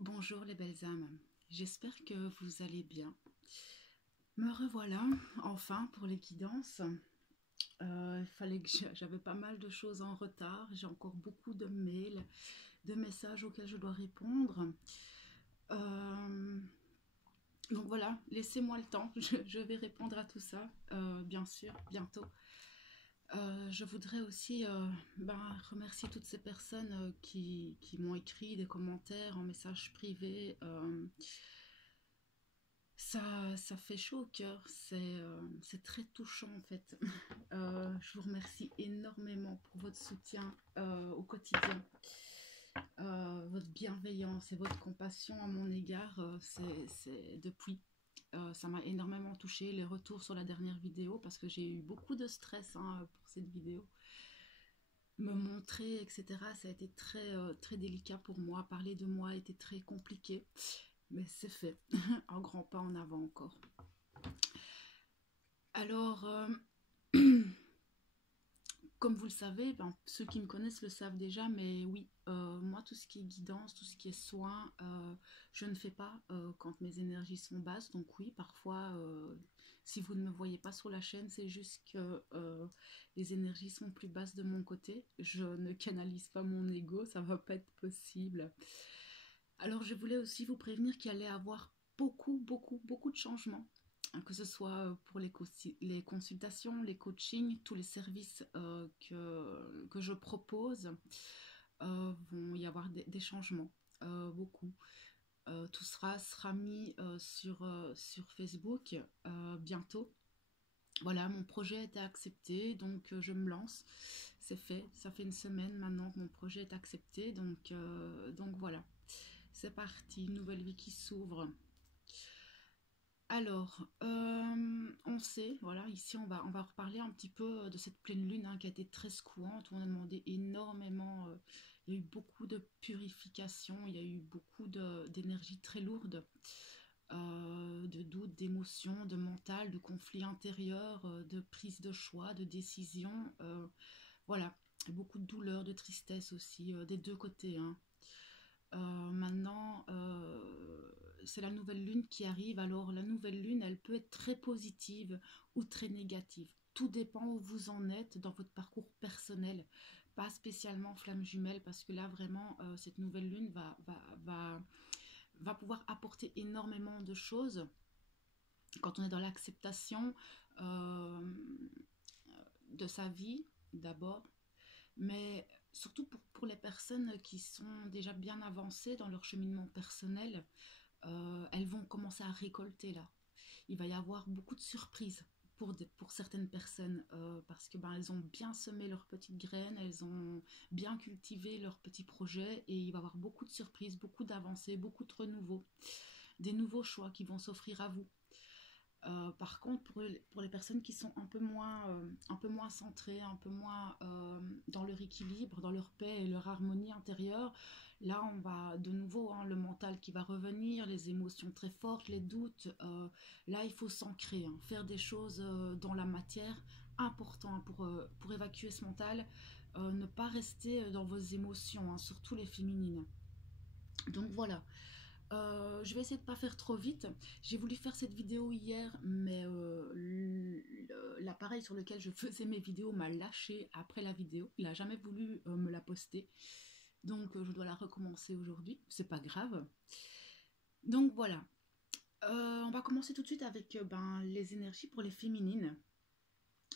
Bonjour les belles âmes, j'espère que vous allez bien. Me revoilà enfin pour les guidances. Il fallait que j'avais pas mal de choses en retard. J'ai encore beaucoup de mails, de messages auxquels je dois répondre. Euh, donc voilà, laissez-moi le temps. Je vais répondre à tout ça, bien sûr, bientôt. Je voudrais aussi remercier toutes ces personnes qui m'ont écrit des commentaires en message privé. Ça fait chaud au cœur, c'est très touchant en fait. Je vous remercie énormément pour votre soutien au quotidien, votre bienveillance et votre compassion à mon égard. C'est depuis, ça m'a énormément touchée, les retours sur la dernière vidéo, parce que j'ai eu beaucoup de stress pour cette vidéo. Me montrer, etc., ça a été très délicat pour moi. Parler de moi a été très compliqué, mais c'est fait. Un grand pas en avant encore. Alors, comme vous le savez, ceux qui me connaissent le savent déjà, mais oui, moi, tout ce qui est guidance, tout ce qui est soin, je ne fais pas quand mes énergies sont basses. Donc oui, parfois, si vous ne me voyez pas sur la chaîne, c'est juste que les énergies sont plus basses de mon côté. Je ne canalise pas mon ego, ça va pas être possible. Alors, je voulais aussi vous prévenir qu'il allait y avoir beaucoup de changements, que ce soit pour les consultations, les coachings, tous les services que je propose, vont y avoir des changements, beaucoup. Tout sera mis sur Facebook bientôt. Voilà, mon projet a été accepté, donc je me lance. C'est fait, ça fait une semaine maintenant que mon projet est accepté, donc voilà. C'est parti, une nouvelle vie qui s'ouvre. Alors, on sait, voilà, ici on va reparler un petit peu de cette pleine lune qui a été très secouante, où on a demandé énormément, il y a eu beaucoup de purification, il y a eu beaucoup d'énergie très lourde, de doutes, d'émotions, de mental, de conflits intérieurs, de prise de choix, de décision, voilà, beaucoup de douleur, de tristesse aussi, des deux côtés, hein. Maintenant, c'est la nouvelle lune qui arrive. Alors, la nouvelle lune, elle peut être très positive ou très négative. Tout dépend où vous en êtes dans votre parcours personnel. Pas spécialement flamme jumelle, parce que là, vraiment, cette nouvelle lune va pouvoir apporter énormément de choses. Quand on est dans l'acceptation euh, de sa vie, d'abord, mais surtout pour les personnes qui sont déjà bien avancées dans leur cheminement personnel, elles vont commencer à récolter là. Il va y avoir beaucoup de surprises pour certaines personnes parce que elles ont bien semé leurs petites graines, elles ont bien cultivé leurs petits projets et il va y avoir beaucoup de surprises, beaucoup d'avancées, beaucoup de renouveau, des nouveaux choix qui vont s'offrir à vous. Par contre, pour les personnes qui sont un peu moins centrées, un peu moins dans leur équilibre, dans leur paix et leur harmonie intérieure, là, on va de nouveau, le mental qui va revenir, les émotions très fortes, les doutes. Là, il faut s'ancrer, faire des choses dans la matière, important pour évacuer ce mental. Ne pas rester dans vos émotions, surtout les féminines. Donc voilà. Je vais essayer de ne pas faire trop vite. J'ai voulu faire cette vidéo hier, mais l'appareil sur lequel je faisais mes vidéos m'a lâché après la vidéo. Il n'a jamais voulu me la poster. Donc je dois la recommencer aujourd'hui. C'est pas grave. Donc voilà. On va commencer tout de suite avec les énergies pour les féminines.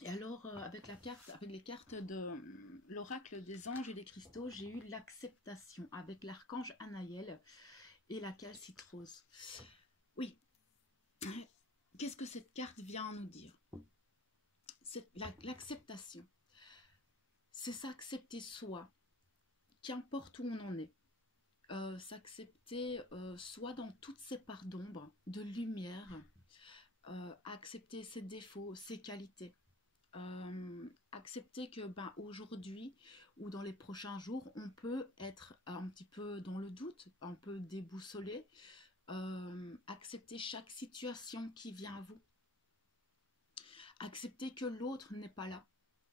Et alors, avec les cartes de l'oracle des anges et des cristaux, j'ai eu l'acceptation avec l'archange Anaël et la calcitrose. Oui, qu'est-ce que cette carte vient nous dire? C'est l'acceptation. C'est s'accepter soi, qu'importe où on en est. S'accepter soit dans toutes ses parts d'ombre, de lumière, accepter ses défauts, ses qualités. Accepter que aujourd'hui ou dans les prochains jours, on peut être un petit peu dans le doute, un peu déboussolé. Accepter chaque situation qui vient à vous. Accepter que l'autre n'est pas là.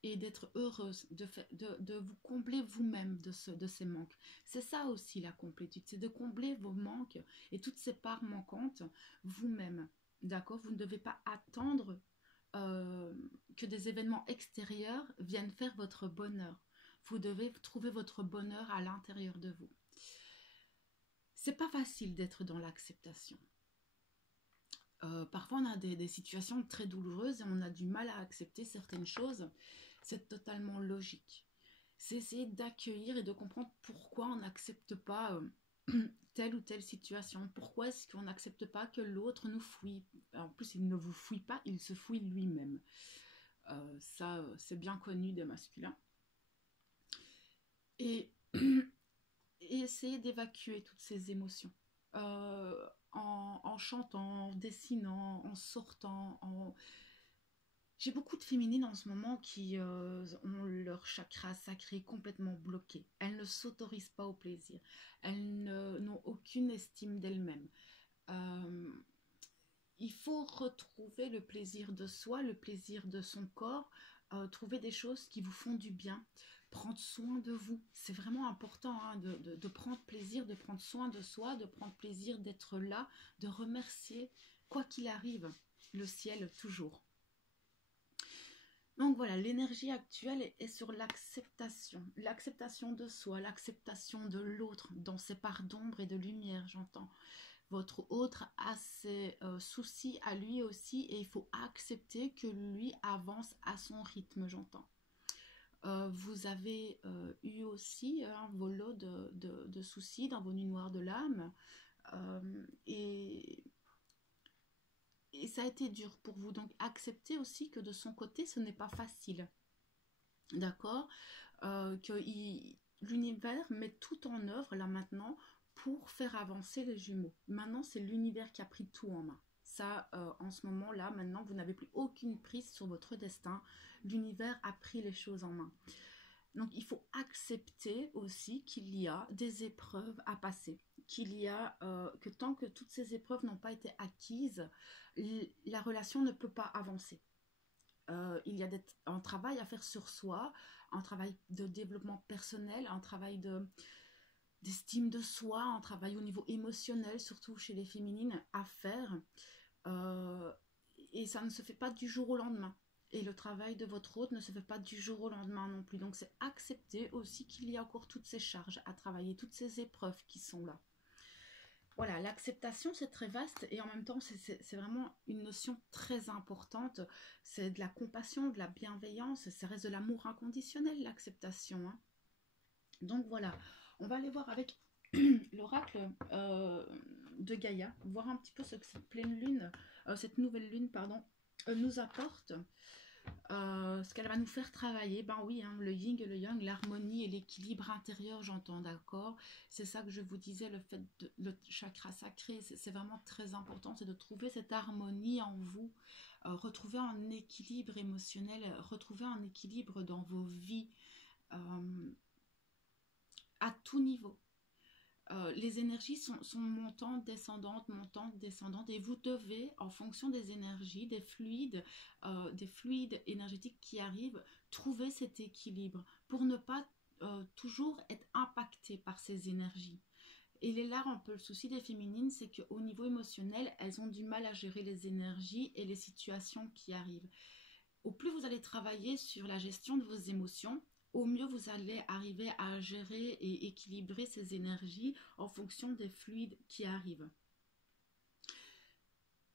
et d'être heureuse, de vous combler vous-même de ces manques. C'est ça aussi la complétude, c'est de combler vos manques et toutes ces parts manquantes vous-même. D'accord? Vous ne devez pas attendre euh, que des événements extérieurs viennent faire votre bonheur. Vous devez trouver votre bonheur à l'intérieur de vous. C'est pas facile d'être dans l'acceptation. Parfois, on a des situations très douloureuses et on a du mal à accepter certaines choses. C'est totalement logique. C'est essayer d'accueillir et de comprendre pourquoi on n'accepte pas telle ou telle situation. Pourquoi est-ce qu'on n'accepte pas que l'autre nous fouille? En plus, il ne vous fouille pas, il se fouille lui-même. Ça, c'est bien connu des masculins. Et, et essayer d'évacuer toutes ces émotions. En chantant, en dessinant, en sortant, J'ai beaucoup de féminines en ce moment qui ont leur chakra sacré complètement bloqué. Elles ne s'autorisent pas au plaisir. Elles n'ont aucune estime d'elles-mêmes. Euh, il faut retrouver le plaisir de soi, le plaisir de son corps, trouver des choses qui vous font du bien, prendre soin de vous. C'est vraiment important hein, de prendre plaisir, de prendre soin de soi, de prendre plaisir d'être là, de remercier, quoi qu'il arrive, le ciel toujours. Donc voilà, l'énergie actuelle est sur l'acceptation de soi, l'acceptation de l'autre dans ses parts d'ombre et de lumière, j'entends. Votre autre a ses soucis à lui aussi et il faut accepter que lui avance à son rythme, j'entends. Vous avez eu aussi vos lots de soucis dans vos nuits noires de l'âme euh, et, et ça a été dur pour vous. Donc acceptez aussi que de son côté, ce n'est pas facile. D'accord que l'univers met tout en œuvre là maintenant pour faire avancer les jumeaux. Maintenant, c'est l'univers qui a pris tout en main. Ça, en ce moment-là, maintenant, vous n'avez plus aucune prise sur votre destin. L'univers a pris les choses en main. Donc, il faut accepter aussi qu'il y a des épreuves à passer. Qu'il y a que tant que toutes ces épreuves n'ont pas été acquises, la relation ne peut pas avancer. Il y a un travail à faire sur soi, un travail de développement personnel, un travail d'estime de soi, un travail au niveau émotionnel, surtout chez les féminines, à faire. Euh, et ça ne se fait pas du jour au lendemain. Et le travail de votre hôte ne se fait pas du jour au lendemain non plus. Donc c'est accepter aussi qu'il y a encore toutes ces charges à travailler, toutes ces épreuves qui sont là. Voilà, l'acceptation c'est très vaste et en même temps c'est vraiment une notion très importante. C'est de la compassion, de la bienveillance, ça reste de l'amour inconditionnel l'acceptation. Hein. Donc voilà, on va aller voir avec l'oracle de Gaïa, voir un petit peu ce que cette pleine lune, cette nouvelle lune, pardon, nous apporte. Ce qu'elle va nous faire travailler, ben oui, hein, le yin et le yang, l'harmonie et l'équilibre intérieur, j'entends, d'accord. C'est ça que je vous disais, le fait de le chakra sacré, c'est vraiment très important, c'est de trouver cette harmonie en vous, retrouver un équilibre émotionnel, retrouver un équilibre dans vos vies à tout niveau. Les énergies sont montantes, descendantes, et vous devez, en fonction des énergies, des fluides énergétiques qui arrivent, trouver cet équilibre pour ne pas toujours être impacté par ces énergies. Et là, un peu le souci des féminines, c'est qu'au niveau émotionnel, elles ont du mal à gérer les énergies et les situations qui arrivent. Au plus vous allez travailler sur la gestion de vos émotions, au mieux vous allez arriver à gérer et équilibrer ces énergies en fonction des fluides qui arrivent.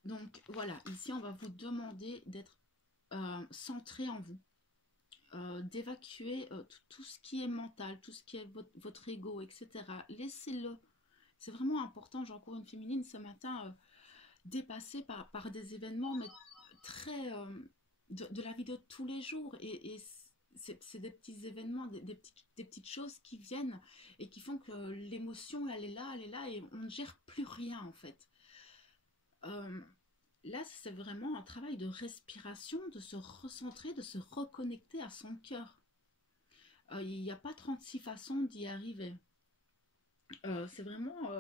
Donc voilà, ici on va vous demander d'être centré en vous, d'évacuer tout ce qui est mental, tout ce qui est votre ego, etc. Laissez-le. C'est vraiment important, j'ai encore une féminine ce matin, dépassée par des événements, mais très de la vie de tous les jours. Et c'est des petits événements, des petites choses qui viennent et qui font que l'émotion, elle est là et on ne gère plus rien en fait. Euh, Là, c'est vraiment un travail de respiration, de se recentrer, de se reconnecter à son cœur. Il n'y a pas 36 façons d'y arriver. C'est vraiment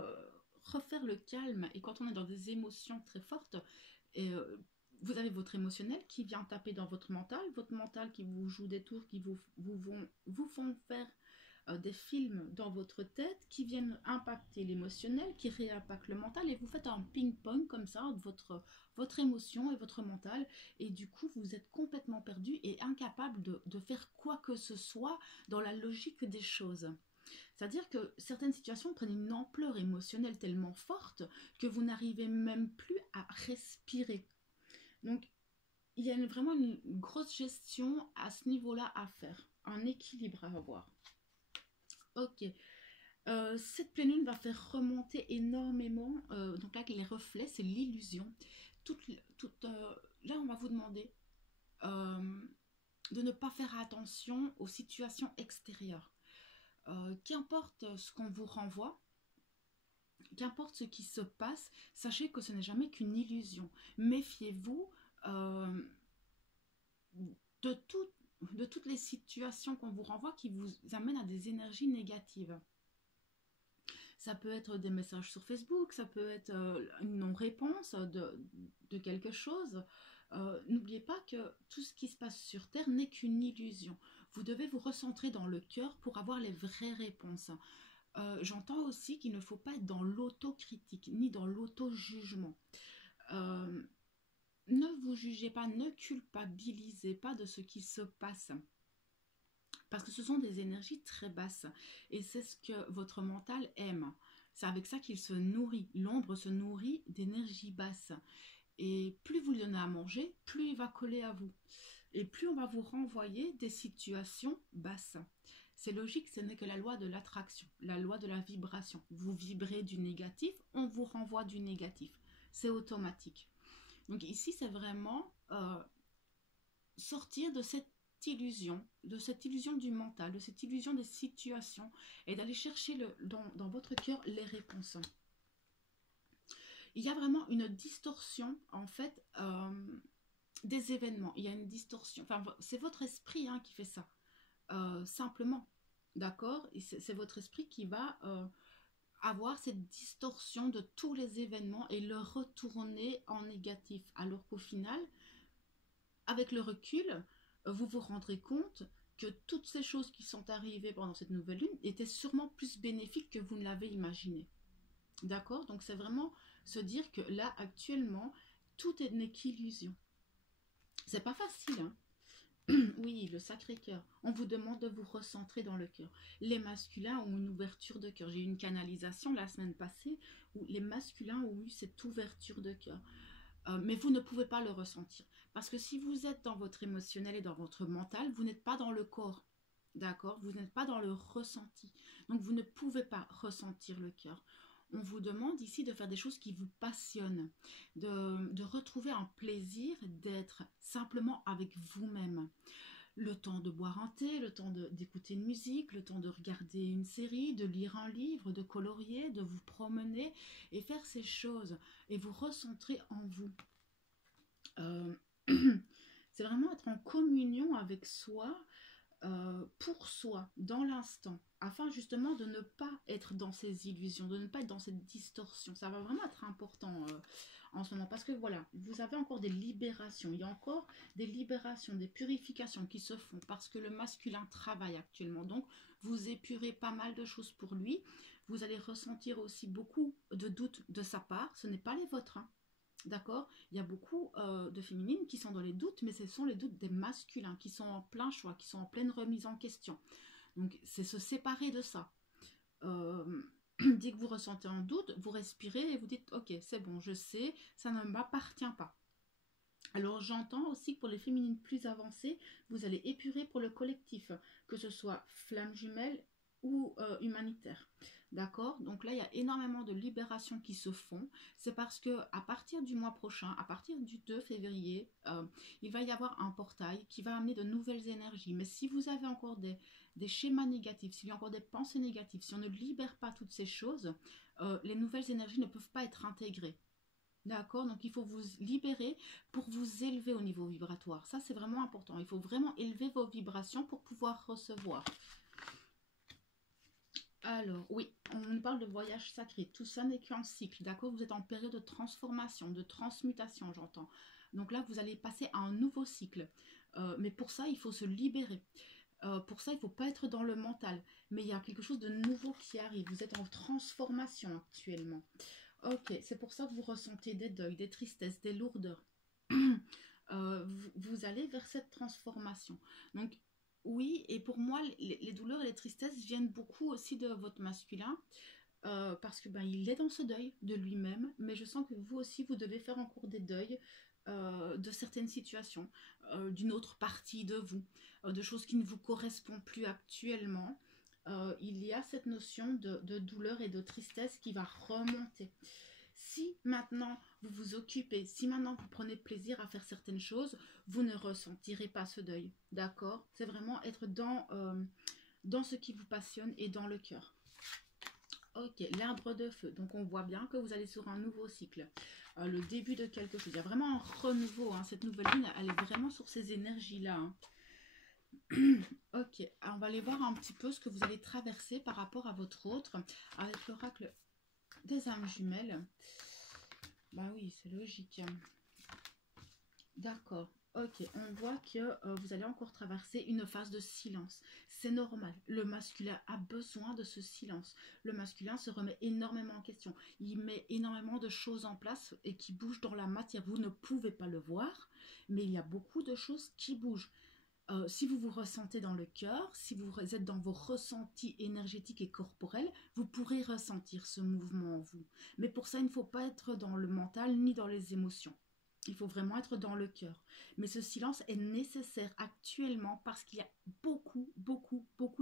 refaire le calme. Et quand on est dans des émotions très fortes, et, vous avez votre émotionnel qui vient taper dans votre mental qui vous joue des tours, qui vous font faire des films dans votre tête qui viennent impacter l'émotionnel, qui réimpactent le mental, et vous faites un ping-pong comme ça entre votre émotion et votre mental, et du coup vous êtes complètement perdu et incapable de faire quoi que ce soit dans la logique des choses. C'est-à-dire que certaines situations prennent une ampleur émotionnelle tellement forte que vous n'arrivez même plus à respirer. Donc il y a vraiment une grosse gestion à ce niveau-là à faire, un équilibre à avoir. Ok. Cette pleine lune va faire remonter énormément. Donc là, les reflets, c'est l'illusion. Là, on va vous demander euh, de ne pas faire attention aux situations extérieures. Qu'importe ce qu'on vous renvoie, qu'importe ce qui se passe, sachez que ce n'est jamais qu'une illusion. Méfiez-vous euh, de, tout, de toutes les situations qu'on vous renvoie qui vous amènent à des énergies négatives. Ça peut être des messages sur Facebook, ça peut être une non-réponse de quelque chose. N'oubliez pas que tout ce qui se passe sur Terre n'est qu'une illusion. Vous devez vous recentrer dans le cœur pour avoir les vraies réponses. J'entends aussi qu'il ne faut pas être dans l'autocritique ni dans l'auto-jugement. Euh, ne vous jugez pas, ne culpabilisez pas de ce qui se passe. Parce que ce sont des énergies très basses. Et c'est ce que votre mental aime. C'est avec ça qu'il se nourrit. L'ombre se nourrit d'énergie basse. Et plus vous lui donnez à manger, plus il va coller à vous. Et plus on va vous renvoyer des situations basses. C'est logique, ce n'est que la loi de l'attraction, la loi de la vibration. Vous vibrez du négatif, on vous renvoie du négatif. C'est automatique. Donc ici, c'est vraiment sortir de cette illusion du mental, de cette illusion des situations, et d'aller chercher dans votre cœur les réponses. Il y a vraiment une distorsion, en fait, des événements. Il y a une distorsion. Enfin, c'est votre esprit qui fait ça, simplement. D'accord? C'est votre esprit qui va avoir cette distorsion de tous les événements et le retourner en négatif. Alors qu'au final, avec le recul, vous vous rendrez compte que toutes ces choses qui sont arrivées pendant cette nouvelle lune étaient sûrement plus bénéfiques que vous ne l'avez imaginé. D'accord? Donc c'est vraiment se dire que là, actuellement, tout n'est qu'illusion. C'est pas facile, hein? Oui, le Sacré-Cœur. On vous demande de vous recentrer dans le cœur. Les masculins ont une ouverture de cœur. J'ai eu une canalisation la semaine passée où les masculins ont eu cette ouverture de cœur. Mais vous ne pouvez pas le ressentir. Parce que si vous êtes dans votre émotionnel et dans votre mental, vous n'êtes pas dans le corps. D'accord? Vous n'êtes pas dans le ressenti. Donc vous ne pouvez pas ressentir le cœur. On vous demande ici de faire des choses qui vous passionnent, de retrouver un plaisir d'être simplement avec vous-même. Le temps de boire un thé, le temps d'écouter une musique, le temps de regarder une série, de lire un livre, de colorier, de vous promener et faire ces choses et vous recentrer en vous. Euh, c'est vraiment être en communion avec soi, pour soi, dans l'instant, afin justement de ne pas être dans ces illusions, de ne pas être dans cette distorsion. Ça va vraiment être important en ce moment, parce que voilà, vous avez encore des libérations, il y a encore des libérations, des purifications qui se font, parce que le masculin travaille actuellement, donc vous épurez pas mal de choses pour lui, vous allez ressentir aussi beaucoup de doutes de sa part, ce n'est pas les vôtres, hein. D'accord? Il y a beaucoup de féminines qui sont dans les doutes, mais ce sont les doutes des masculins qui sont en plein choix, qui sont en pleine remise en question. Donc, c'est se séparer de ça. Dès que vous ressentez un doute, vous respirez et vous dites, ok, c'est bon, je sais, ça ne m'appartient pas. Alors, j'entends aussi que pour les féminines plus avancées, vous allez épurer pour le collectif, que ce soit flamme jumelle ou humanitaire. D'accord? Donc là, il y a énormément de libérations qui se font. C'est parce que à partir du mois prochain, à partir du 2 février, il va y avoir un portail qui va amener de nouvelles énergies. Mais si vous avez encore des schémas négatifs, s'il y a encore des pensées négatives, si on ne libère pas toutes ces choses, les nouvelles énergies ne peuvent pas être intégrées. D'accord? Donc il faut vous libérer pour vous élever au niveau vibratoire. Ça, c'est vraiment important. Il faut vraiment élever vos vibrations pour pouvoir recevoir. Alors, oui, on parle de voyage sacré. Tout ça n'est qu'un cycle, d'accord? Vous êtes en période de transformation, de transmutation, j'entends. Donc là, vous allez passer à un nouveau cycle. Mais pour ça, il faut se libérer. Pour ça, il ne faut pas être dans le mental. Mais il y a quelque chose de nouveau qui arrive. Vous êtes en transformation actuellement. Ok, c'est pour ça que vous ressentez des deuils, des tristesses, des lourdeurs. Vous allez vers cette transformation. Donc, oui, et pour moi, les douleurs et les tristesses viennent beaucoup aussi de votre masculin. Parce que ben, il est dans ce deuil de lui-même, mais je sens que vous aussi, vous devez faire encore des deuils de certaines situations, d'une autre partie de vous, de choses qui ne vous correspondent plus actuellement. Il y a cette notion de douleur et de tristesse qui va remonter. Si maintenant vous vous occupez, si maintenant vous prenez plaisir à faire certaines choses, vous ne ressentirez pas ce deuil, d'accord? C'est vraiment être dans ce qui vous passionne et dans le cœur. Ok, l'arbre de feu. Donc on voit bien que vous allez sur un nouveau cycle. Le début de quelque chose. Il y a vraiment un renouveau. Hein. Cette nouvelle lune, elle est vraiment sur ces énergies-là. Hein. Ok, alors on va aller voir un petit peu ce que vous allez traverser par rapport à votre autre. Avec l'oracle des âmes jumelles. Bah oui, c'est logique. D'accord. Ok, on voit que vous allez encore traverser une phase de silence. C'est normal. Le masculin a besoin de ce silence. Le masculin se remet énormément en question. Il met énormément de choses en place et qui bougent dans la matière. Vous ne pouvez pas le voir, mais il y a beaucoup de choses qui bougent. Si vous vous ressentez dans le cœur, si vous êtes dans vos ressentis énergétiques et corporels, vous pourrez ressentir ce mouvement en vous. Mais pour ça, il ne faut pas être dans le mental ni dans les émotions. Il faut vraiment être dans le cœur. Mais ce silence est nécessaire actuellement parce qu'il y a beaucoup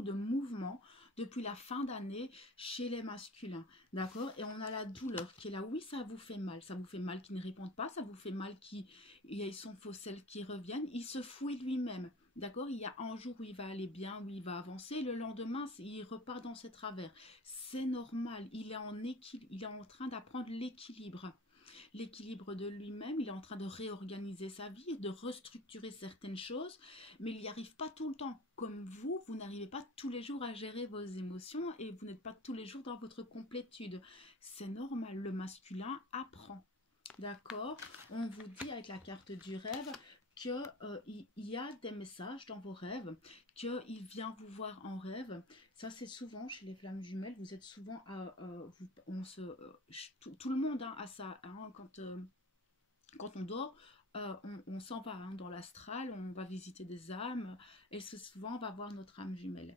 de mouvements depuis la fin d'année chez les masculins. D'accord? Et on a la douleur qui est là. Oui, ça vous fait mal. Ça vous fait mal qu'ils ne répondent pas. Ça vous fait mal qu'il y ait son faux sel qui revienne. Il se fouille lui-même. D'accord? Il y a un jour où il va aller bien, où il va avancer. Le lendemain, il repart dans ses travers. C'est normal. Il est en train d'apprendre l'équilibre de lui-même, il est en train de réorganiser sa vie, de restructurer certaines choses, mais il n'y arrive pas tout le temps. Comme vous n'arrivez pas tous les jours à gérer vos émotions et vous n'êtes pas tous les jours dans votre complétude. C'est normal, le masculin apprend. D'accord? On vous dit avec la carte du rêve qu'il y a des messages dans vos rêves, qu'il vient vous voir en rêve. Ça, c'est souvent chez les flammes jumelles. Vous êtes souvent tout le monde hein, a ça. Hein, quand on dort, on s'en va hein, dans l'astral, on va visiter des âmes et souvent on va voir notre âme jumelle.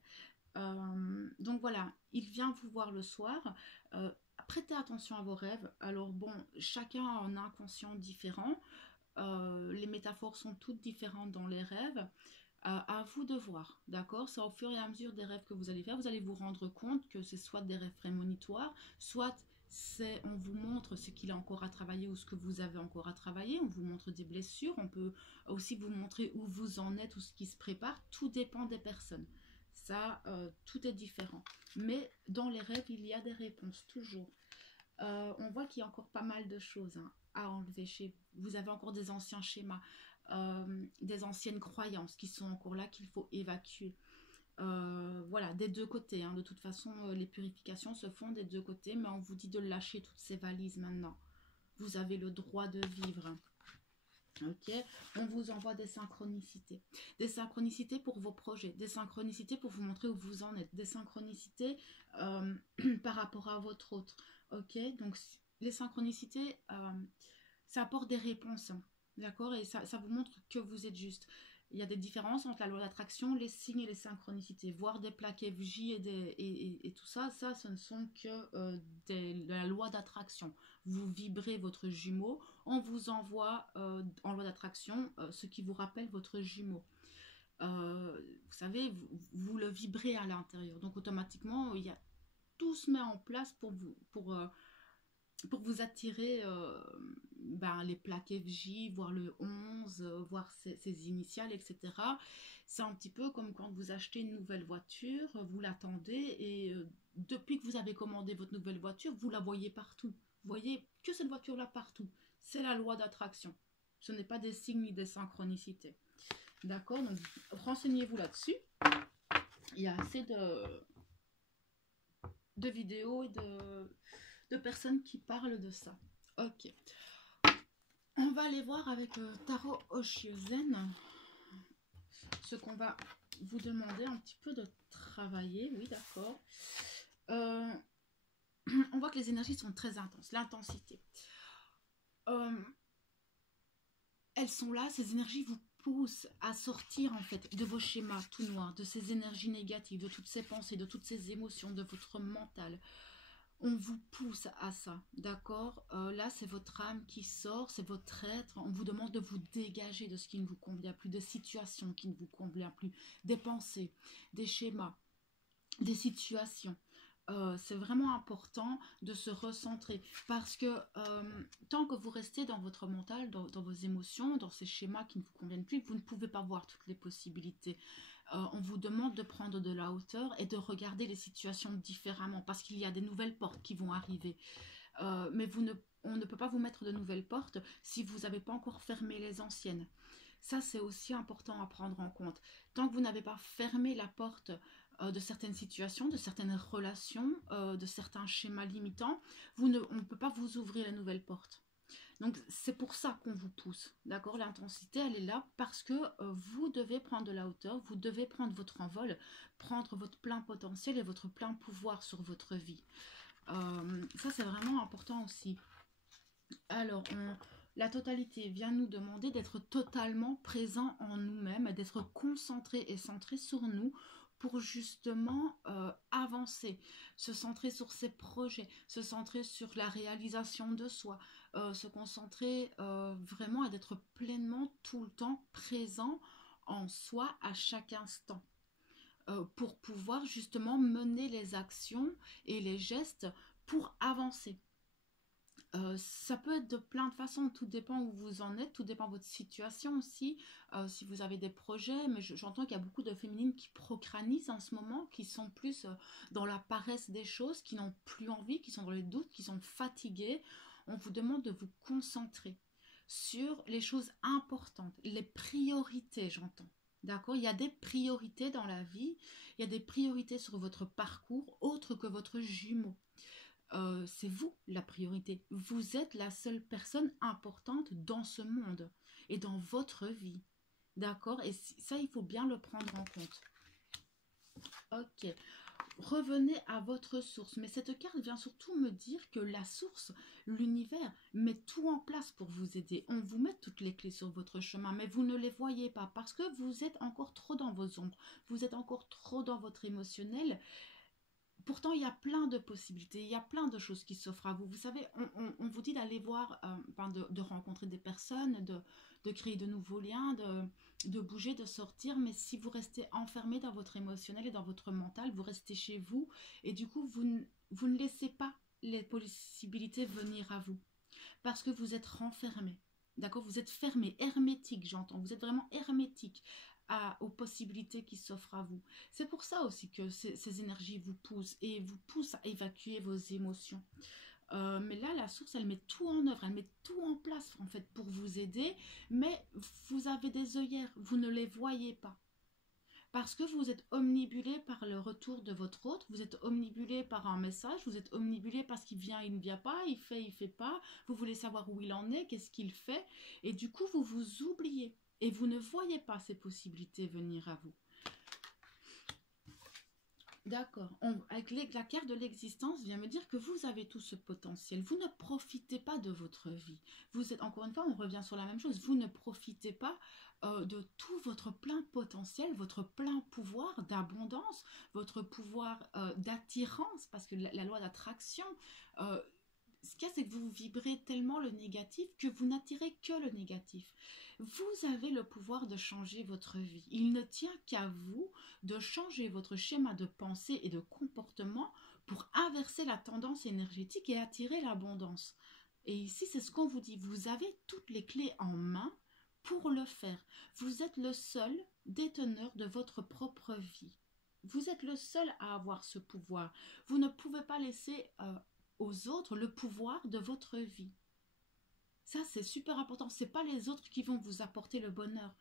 Donc voilà, il vient vous voir le soir. Prêtez attention à vos rêves. Alors bon, chacun a un inconscient différent. Les métaphores sont toutes différentes dans les rêves. À vous de voir, d'accord? C'est au fur et à mesure des rêves que vous allez faire, vous allez vous rendre compte que c'est soit des rêves prémonitoires, soit on vous montre ce qu'il a encore à travailler ou ce que vous avez encore à travailler, on vous montre des blessures, on peut aussi vous montrer où vous en êtes ou ce qui se prépare, tout dépend des personnes. Ça, tout est différent. Mais dans les rêves, il y a des réponses, toujours. On voit qu'il y a encore pas mal de choses hein, à enlever chez vous. Vous avez encore des anciens schémas, des anciennes croyances qui sont encore là, qu'il faut évacuer. Voilà, des deux côtés. Hein. De toute façon, les purifications se font des deux côtés, mais on vous dit de lâcher toutes ces valises maintenant. Vous avez le droit de vivre. Ok, on vous envoie des synchronicités. Des synchronicités pour vos projets, des synchronicités pour vous montrer où vous en êtes, des synchronicités par rapport à votre autre. Ok, donc les synchronicités, ça apporte des réponses. D'accord, et ça vous montre que vous êtes juste. Il y a des différences entre la loi d'attraction, les signes et les synchronicités. Voir des plaques FJ et tout ça, ce ne sont que de la loi d'attraction. Vous vibrez votre jumeau, on vous envoie en loi d'attraction ce qui vous rappelle votre jumeau. Vous savez, vous le vibrez à l'intérieur. Donc automatiquement, tout se met en place pour vous attirer les plaques FJ, voir le 11, voir ses initiales, etc. C'est un petit peu comme quand vous achetez une nouvelle voiture, vous l'attendez et depuis que vous avez commandé votre nouvelle voiture, vous la voyez partout. Vous voyez que cette voiture-là partout. C'est la loi d'attraction. Ce n'est pas des signes ni des synchronicités. D'accord? Donc, renseignez-vous là-dessus. Il y a assez de vidéos et de personnes qui parlent de ça. Ok. On va aller voir avec Tarot Oshizen ce qu'on va vous demander un petit peu de travailler. Oui, d'accord. On voit que les énergies sont très intenses. L'intensité. Elles sont là, ces énergies vous poussent à sortir en fait de vos schémas tout noirs, de ces énergies négatives, de toutes ces pensées, de toutes ces émotions, de votre mental. On vous pousse à ça, d'accord? Là, c'est votre âme qui sort, c'est votre être. On vous demande de vous dégager de ce qui ne vous convient plus, des situations qui ne vous conviennent plus, des pensées, des schémas, des situations. C'est vraiment important de se recentrer parce que tant que vous restez dans votre mental, dans vos émotions, dans ces schémas qui ne vous conviennent plus, vous ne pouvez pas voir toutes les possibilités. On vous demande de prendre de la hauteur et de regarder les situations différemment parce qu'il y a des nouvelles portes qui vont arriver. Mais on ne peut pas vous mettre de nouvelles portes si vous n'avez pas encore fermé les anciennes. Ça, c'est aussi important à prendre en compte. Tant que vous n'avez pas fermé la porte de certaines situations, de certaines relations, de certains schémas limitants, on ne peut pas vous ouvrir la nouvelle porte. Donc, c'est pour ça qu'on vous pousse, d'accord? L'intensité, elle est là parce que vous devez prendre de la hauteur, vous devez prendre votre envol, prendre votre plein potentiel et votre plein pouvoir sur votre vie. Ça, c'est vraiment important aussi. Alors, la totalité vient nous demander d'être totalement présent en nous-mêmes, d'être concentré et centré sur nous pour justement avancer, se centrer sur ses projets, se centrer sur la réalisation de soi, se concentrer vraiment et d'être pleinement tout le temps présent en soi à chaque instant. Pour pouvoir justement mener les actions et les gestes pour avancer. Ça peut être de plein de façons, tout dépend où vous en êtes, tout dépend de votre situation aussi, si vous avez des projets, mais j'entends qu'il y a beaucoup de féminines qui procranisent en ce moment, qui sont plus dans la paresse des choses, qui n'ont plus envie, qui sont dans les doutes, qui sont fatiguées. On vous demande de vous concentrer sur les choses importantes, les priorités, j'entends. D'accord? Il y a des priorités dans la vie, il y a des priorités sur votre parcours autres que votre jumeau. C'est vous la priorité. Vous êtes la seule personne importante dans ce monde et dans votre vie. D'accord? Et ça, il faut bien le prendre en compte. Ok. Revenez à votre source. Mais cette carte vient surtout me dire que la source, l'univers, met tout en place pour vous aider. On vous met toutes les clés sur votre chemin, mais vous ne les voyez pas parce que vous êtes encore trop dans vos ombres. Vous êtes encore trop dans votre émotionnel. Pourtant, il y a plein de possibilités, il y a plein de choses qui s'offrent à vous. Vous savez, on vous dit d'aller voir, de rencontrer des personnes, de créer de nouveaux liens, de bouger, de sortir. Mais si vous restez enfermé dans votre émotionnel et dans votre mental, vous restez chez vous et du coup, vous ne laissez pas les possibilités venir à vous parce que vous êtes renfermé. D'accord? Vous êtes fermé, hermétique, j'entends. Vous êtes vraiment hermétique aux possibilités qui s'offrent à vous. C'est pour ça aussi que ces énergies vous poussent et vous poussent à évacuer vos émotions. Mais là, la source, elle met tout en œuvre, elle met tout en place en fait pour vous aider, mais vous avez des œillères, vous ne les voyez pas. Parce que vous êtes omnibulé par le retour de votre hôte, vous êtes omnibulé par un message, vous êtes omnibulé parce qu'il vient, il ne vient pas, il fait pas, vous voulez savoir où il en est, qu'est-ce qu'il fait, et du coup vous vous oubliez et vous ne voyez pas ces possibilités venir à vous. D'accord. Avec la carte de l'existence vient me dire que vous avez tout ce potentiel. Vous ne profitez pas de votre vie. Vous êtes, encore une fois, on revient sur la même chose. Vous ne profitez pas de tout votre plein potentiel, votre plein pouvoir d'abondance, votre pouvoir d'attirance, parce que la loi d'attraction, ce qu'il y a, c'est que vous vibrez tellement le négatif que vous n'attirez que le négatif. Vous avez le pouvoir de changer votre vie. Il ne tient qu'à vous de changer votre schéma de pensée et de comportement pour inverser la tendance énergétique et attirer l'abondance. Et ici, c'est ce qu'on vous dit. Vous avez toutes les clés en main pour le faire. Vous êtes le seul déteneur de votre propre vie. Vous êtes le seul à avoir ce pouvoir. Vous ne pouvez pas laisser aux autres le pouvoir de votre vie. Ça, c'est super important. Ce n'est pas les autres qui vont vous apporter le bonheur.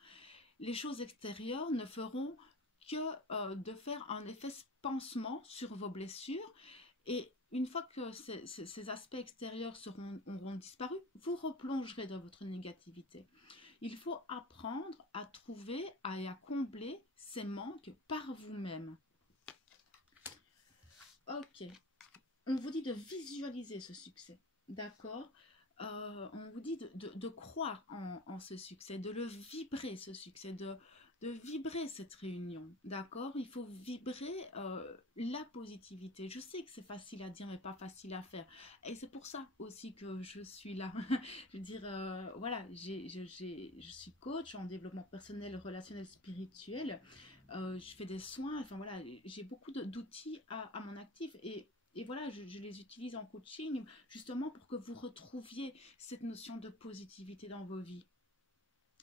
Les choses extérieures ne feront que de faire un effet pansement sur vos blessures Et une fois que ces aspects extérieurs auront disparu, vous replongerez dans votre négativité. Il faut apprendre à trouver et à combler ces manques par vous-même. Ok. On vous dit de visualiser ce succès. D'accord? On vous dit de croire en ce succès, de le vibrer ce succès, de vibrer cette réunion, d'accord? Il faut vibrer la positivité. Je sais que c'est facile à dire, mais pas facile à faire. Et c'est pour ça aussi que je suis là. Je veux dire, voilà, je suis coach en développement personnel, relationnel, spirituel. Je fais des soins, enfin voilà, j'ai beaucoup d'outils à mon actif et voilà, je les utilise en coaching justement pour que vous retrouviez cette notion de positivité dans vos vies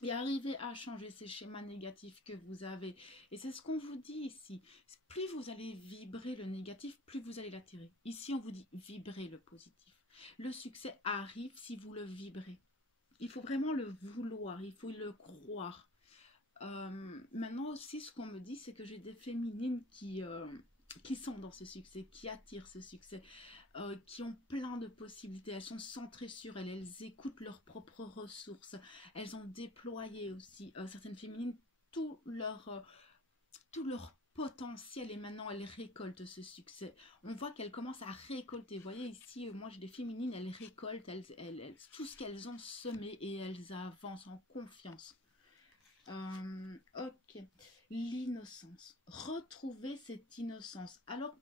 et arriver à changer ces schémas négatifs que vous avez. Et c'est ce qu'on vous dit ici. Plus vous allez vibrer le négatif, plus vous allez l'attirer. Ici, on vous dit vibrer le positif. Le succès arrive si vous le vibrez. Il faut vraiment le vouloir, il faut le croire. Maintenant aussi, ce qu'on me dit, c'est que j'ai des féminines qui sont dans ce succès, qui attirent ce succès, qui ont plein de possibilités. Elles sont centrées sur elles, elles écoutent leurs propres ressources. Elles ont déployé aussi, certaines féminines, tout leur potentiel et maintenant elles récoltent ce succès. On voit qu'elles commencent à récolter. Vous voyez ici, moi j'ai des féminines, elles récoltent tout ce qu'elles ont semé et elles avancent en confiance. Ok, l'innocence. Retrouver cette innocence. Alors,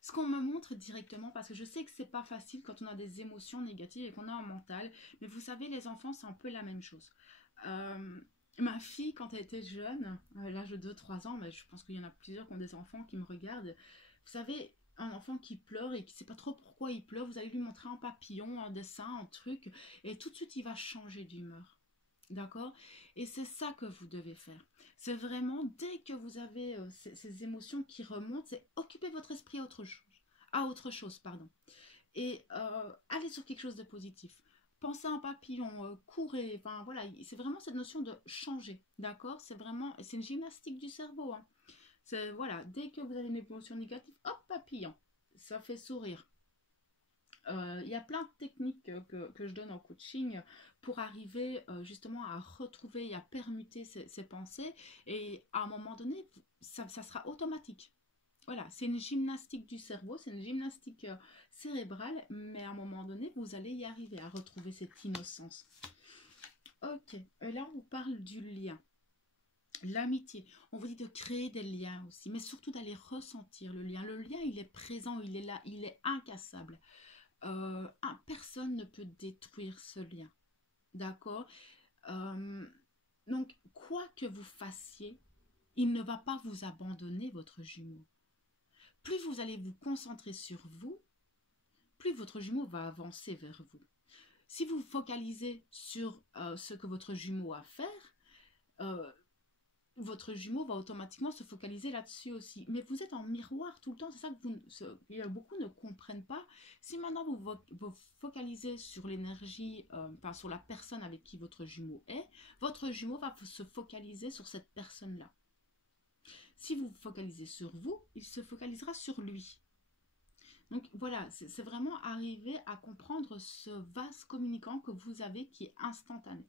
ce qu'on me montre directement, parce que je sais que c'est pas facile quand on a des émotions négatives et qu'on a un mental, mais vous savez, les enfants, c'est un peu la même chose. Ma fille, quand elle était jeune, à l'âge de 2-3 ans, mais je pense qu'il y en a plusieurs qui ont des enfants qui me regardent, vous savez, un enfant qui pleure et qui ne sait pas trop pourquoi il pleure, vous allez lui montrer un papillon, un dessin, un truc, et tout de suite, il va changer d'humeur. D'accord? Et c'est ça que vous devez faire. C'est vraiment, dès que vous avez ces émotions qui remontent, c'est occuper votre esprit à autre chose, pardon. Et aller sur quelque chose de positif. Pensez à un papillon, courez, enfin voilà, c'est vraiment cette notion de changer, d'accord? C'est vraiment, c'est une gymnastique du cerveau, hein. C'est, voilà, dès que vous avez une émotion négative, hop, papillon, ça fait sourire. Il y a plein de techniques que je donne en coaching pour arriver justement à retrouver et à permuter ces pensées. Et à un moment donné, ça sera automatique. Voilà, c'est une gymnastique du cerveau, c'est une gymnastique cérébrale, mais à un moment donné, vous allez y arriver à retrouver cette innocence. Ok, là on vous parle du lien. L'amitié, on vous dit de créer des liens aussi, mais surtout d'aller ressentir le lien. Le lien, il est présent, il est là, il est incassable. Personne ne peut détruire ce lien. D'accord? Euh, donc, quoi que vous fassiez, il ne va pas vous abandonner, votre jumeau. Plus vous allez vous concentrer sur vous, plus votre jumeau va avancer vers vous. Si vous focalisez sur ce que votre jumeau a à faire, euh, votre jumeau va automatiquement se focaliser là-dessus aussi. Mais vous êtes en miroir tout le temps, c'est ça que beaucoup ne comprennent pas. Si maintenant vous focalisez sur l'énergie, enfin sur la personne avec qui votre jumeau est, votre jumeau va se focaliser sur cette personne-là. Si vous vous focalisez sur vous, il se focalisera sur lui. Donc voilà, c'est vraiment arriver à comprendre ce vase communicant que vous avez qui est instantané.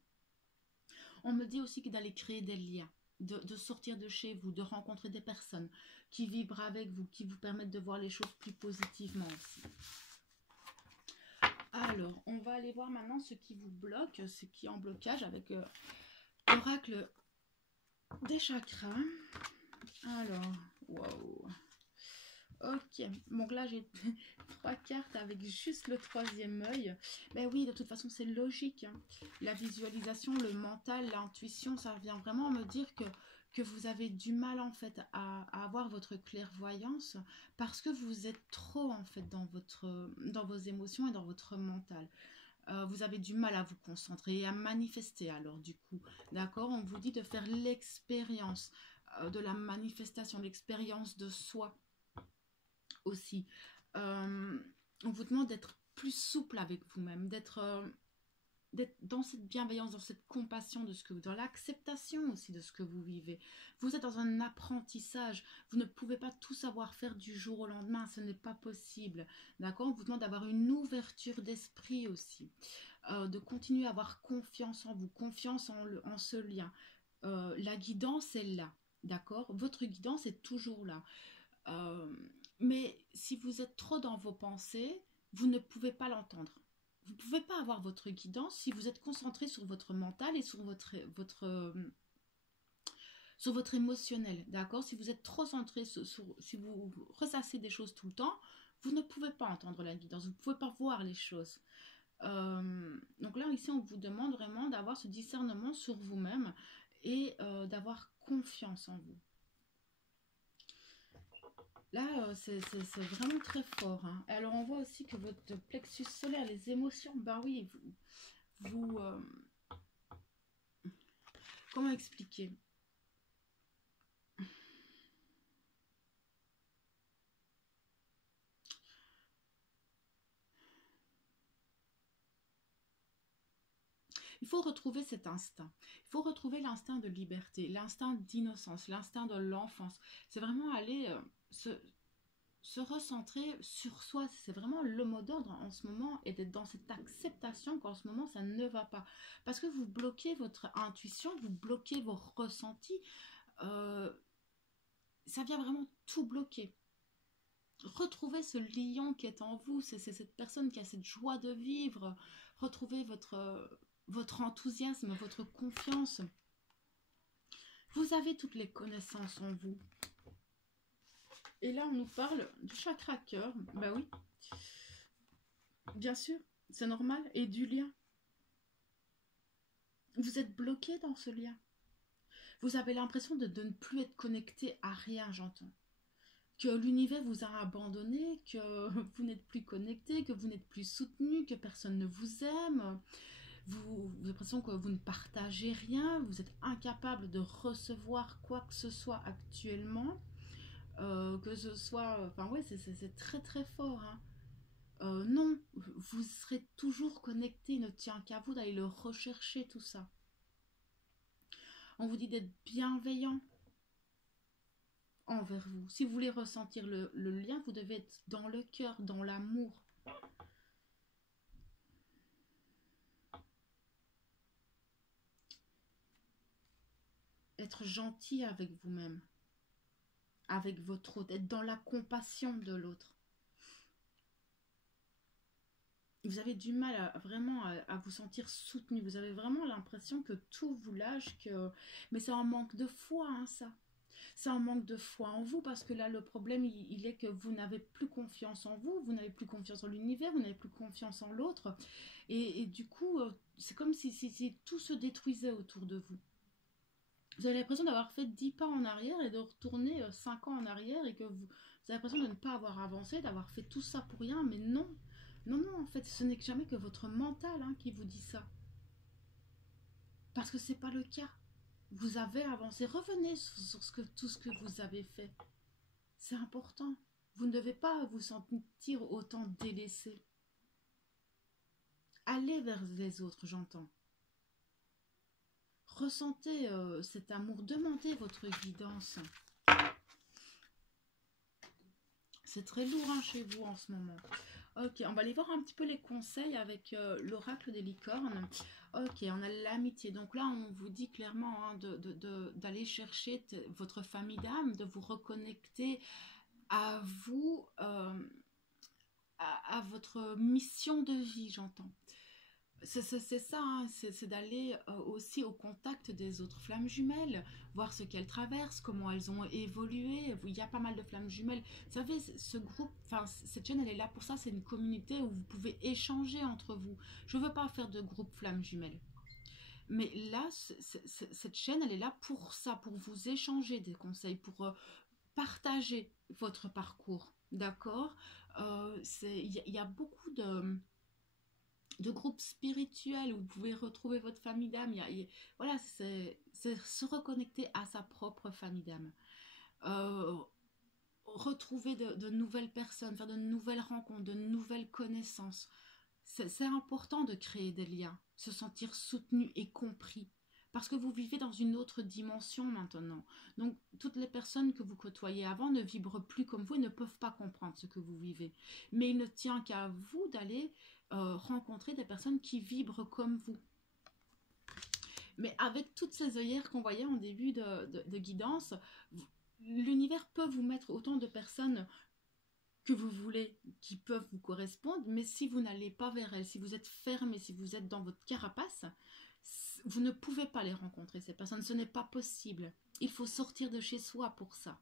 On me dit aussi que d'aller créer des liens. De sortir de chez vous, de rencontrer des personnes qui vibrent avec vous, qui vous permettent de voir les choses plus positivement aussi. Alors, on va aller voir maintenant ce qui vous bloque, ce qui est en blocage avec l'oracle des chakras. Alors, wow. Ok, donc là j'ai 3 cartes avec juste le 3e œil. Ben oui, de toute façon c'est logique, hein. La visualisation, le mental, l'intuition, ça vient vraiment me dire que vous avez du mal en fait à avoir votre clairvoyance parce que vous êtes trop en fait dans vos émotions et dans votre mental. Vous avez du mal à vous concentrer et à manifester alors du coup, d'accord? On vous dit de faire l'expérience de la manifestation, l'expérience de soi aussi. On vous demande d'être plus souple avec vous-même, d'être d'être dans cette bienveillance, dans cette compassion de ce que vous, dans l'acceptation aussi de ce que vous vivez. Vous êtes dans un apprentissage. Vous ne pouvez pas tout savoir faire du jour au lendemain. Ce n'est pas possible. D'accord? On vous demande d'avoir une ouverture d'esprit aussi. De continuer à avoir confiance en vous, confiance en ce lien. La guidance est là. D'accord? Votre guidance est toujours là. Euh, mais si vous êtes trop dans vos pensées, vous ne pouvez pas l'entendre. Vous ne pouvez pas avoir votre guidance si vous êtes concentré sur votre mental et sur sur votre émotionnel, d'accord? Si vous êtes trop centré si vous ressassez des choses tout le temps, vous ne pouvez pas entendre la guidance, vous ne pouvez pas voir les choses. Donc là, ici, on vous demande vraiment d'avoir ce discernement sur vous-même et d'avoir confiance en vous. Là, c'est vraiment très fort. Hein. Alors, on voit aussi que votre plexus solaire, les émotions, bah oui, comment expliquer? Il faut retrouver cet instinct. Il faut retrouver l'instinct de liberté, l'instinct d'innocence, l'instinct de l'enfance. C'est vraiment aller se recentrer sur soi. C'est vraiment le mot d'ordre en ce moment et d'être dans cette acceptation qu'en ce moment ça ne va pas. Parce que vous bloquez votre intuition, vous bloquez vos ressentis. Euh, Ça vient vraiment tout bloquer. Retrouvez ce lion qui est en vous, c'est cette personne qui a cette joie de vivre. Retrouvez votre enthousiasme, votre confiance. Vous avez toutes les connaissances en vous. Et là, on nous parle du chakra cœur. Bah oui, bien sûr, c'est normal. Et du lien. Vous êtes bloqué dans ce lien. Vous avez l'impression de ne plus être connecté à rien, j'entends. Que l'univers vous a abandonné, que vous n'êtes plus connecté, que vous n'êtes plus soutenu, que personne ne vous aime. Vous avez l'impression que vous ne partagez rien, vous êtes incapable de recevoir quoi que ce soit actuellement. Que ce soit... Enfin ouais, c'est très très fort. Hein. Non, vous serez toujours connecté, il ne tient qu'à vous d'aller le rechercher tout ça. On vous dit d'être bienveillant envers vous. Si vous voulez ressentir le lien, vous devez être dans le cœur, dans l'amour. Être gentil avec vous-même, avec votre autre, être dans la compassion de l'autre. Vous avez du mal à vous sentir soutenu. Vous avez vraiment l'impression que tout vous lâche, mais c'est un manque de foi, hein, ça. C'est un manque de foi en vous parce que là, le problème, il est que vous n'avez plus confiance en vous, vous n'avez plus confiance en l'univers, vous n'avez plus confiance en l'autre. Et du coup, c'est comme si tout se détruisait autour de vous. Vous avez l'impression d'avoir fait 10 pas en arrière et de retourner 5 ans en arrière et que vous avez l'impression de ne pas avoir avancé, d'avoir fait tout ça pour rien, mais non. Non, non, en fait, ce n'est jamais que votre mental hein, qui vous dit ça. Parce que ce n'est pas le cas. Vous avez avancé. Revenez sur tout ce que vous avez fait. C'est important. Vous ne devez pas vous sentir autant délaissé. Allez vers les autres, j'entends. Ressentez cet amour. Demandez votre guidance. C'est très lourd hein, chez vous en ce moment. Ok, on va aller voir un petit peu les conseils avec l'oracle des licornes. Ok, on a l'amitié. Donc là, on vous dit clairement hein, d'aller chercher votre famille d'âme, de vous reconnecter à vous, à votre mission de vie, j'entends. C'est ça, hein, c'est d'aller aussi au contact des autres flammes jumelles, voir ce qu'elles traversent, comment elles ont évolué. Il y a pas mal de flammes jumelles. Vous savez, ce groupe, enfin, cette chaîne, elle est là pour ça. C'est une communauté où vous pouvez échanger entre vous. Je ne veux pas faire de groupe flammes jumelles. Mais là, cette chaîne, elle est là pour ça, pour vous échanger des conseils, pour partager votre parcours. D'accord? Il y a beaucoup de groupes spirituels où vous pouvez retrouver votre famille d'âme. Voilà, c'est se reconnecter à sa propre famille d'âme. Euh, Retrouver de nouvelles personnes, faire de nouvelles rencontres, de nouvelles connaissances. C'est important de créer des liens, se sentir soutenu et compris. Parce que vous vivez dans une autre dimension maintenant. Donc, toutes les personnes que vous côtoyez avant ne vibrent plus comme vous et ne peuvent pas comprendre ce que vous vivez. Mais il ne tient qu'à vous d'aller rencontrer des personnes qui vibrent comme vous. Mais avec toutes ces œillères qu'on voyait en début de guidance, l'univers peut vous mettre autant de personnes que vous voulez, qui peuvent vous correspondre, mais si vous n'allez pas vers elles, si vous êtes fermé, si vous êtes dans votre carapace, vous ne pouvez pas les rencontrer, ces personnes, ce n'est pas possible. Il faut sortir de chez soi pour ça.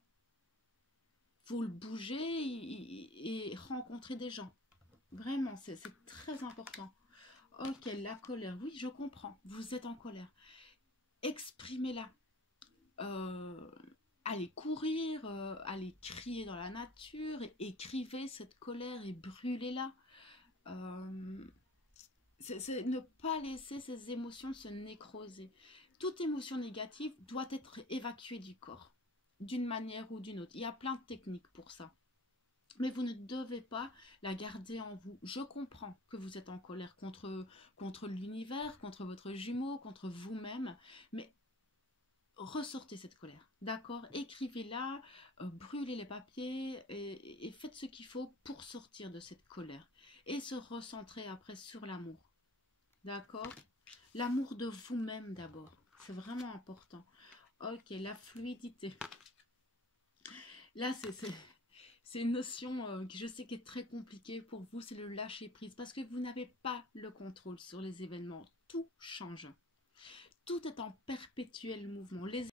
Il faut le bouger et rencontrer des gens. Vraiment, c'est très important. Ok, la colère, oui, je comprends, vous êtes en colère. Exprimez-la. Allez courir, allez crier dans la nature, écrivez cette colère et brûlez-la. C'est ne pas laisser ces émotions se nécroser. Toute émotion négative doit être évacuée du corps, d'une manière ou d'une autre. Il y a plein de techniques pour ça. Mais vous ne devez pas la garder en vous. Je comprends que vous êtes en colère contre l'univers, contre votre jumeau, contre vous-même, mais ressortez cette colère, d'accord? Écrivez-la, brûlez les papiers et faites ce qu'il faut pour sortir de cette colère et se recentrer après sur l'amour, d'accord? L'amour de vous-même d'abord, c'est vraiment important. Ok, la fluidité. Là, c'est une notion que je sais qui est très compliquée pour vous, c'est le lâcher prise parce que vous n'avez pas le contrôle sur les événements. Tout change. Tout est en perpétuel mouvement. Les